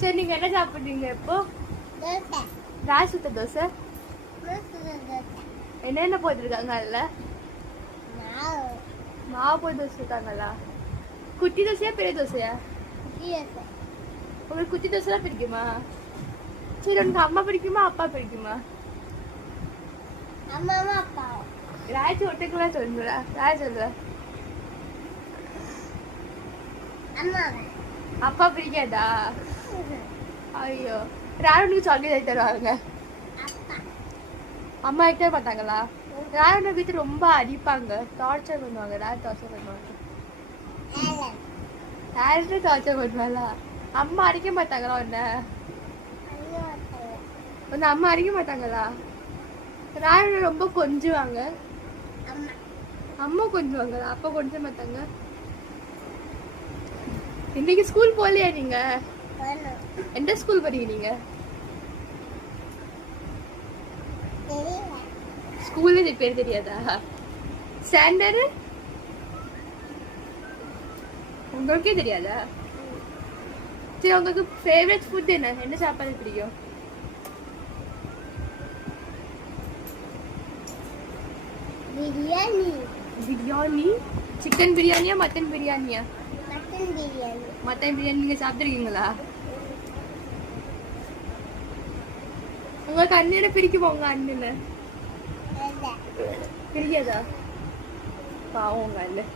சரி நீங்க என்ன சாப்பிடுறீங்க இப்போ? ராய் சுத்த தோசை. என்னென்ன போட்டிருக்காங்க அதுல? மாவு போய் தோசை இருக்காங்களா? குட்டி தோசையா பெரிய தோசையா? உங்களுக்கு குட்டி தோசை பிடிக்குமா? சரி உனக்கு அம்மா பிடிக்குமா அப்பா பிடிக்குமா? அப்பா. ராய்ச்சி ஒட்டுக்குலாம் சொல்லுறா. ராய் சொல்ற. அப்பா பிடிக்காதா? ஐயோ ராணுக்கு சாக்லேட் தருவாங்க. அம்மா கிட்ட மாட்டாங்களா? ராணு வீட்டு ரொம்ப அடிப்பாங்க, டார்ச்சர் பண்ணுவாங்க. ராய் டார்ச்சர் பண்ணுவாங்க. யாருமே டார்ச்சர் பண்ணுவாங்களா? அம்மா அடிக்க மாட்டாங்களா உன்ன? உன்ன அம்மா அடிக்க மாட்டாங்களா? ராணு ரொம்ப கொஞ்சுவாங்க. அம்மா கொஞ்சுவாங்களா? அப்பா கொஞ்ச மாட்டாங்க. இன்னைக்கு ஸ்கூல் போகலையா நீங்க? எந்த ஸ்கூல் படிக்க நீங்க? ஸ்கூல்ல பேர் தெரியாதா? ஸ்டாண்டர்டு உங்களுக்கே தெரியாதா? சரி உங்களுக்கு ஃபேவரட் ஃபுட் என்ன? என்ன சாப்பாடு பிடிக்கும்? பிரியாணி. பிரியாணி? சிக்கன் பிரியாணியா மட்டன் பிரியாணியா? பிரியாணி. மட்டன் பிரியாணி நீங்க சாப்பிட்டுருக்கீங்களா? உங்களுக்கு அண்ணனை பிடிக்குமா? உங்க அண்ணனை பிடிக்காதா? பாவம் உங்க அண்ணன்.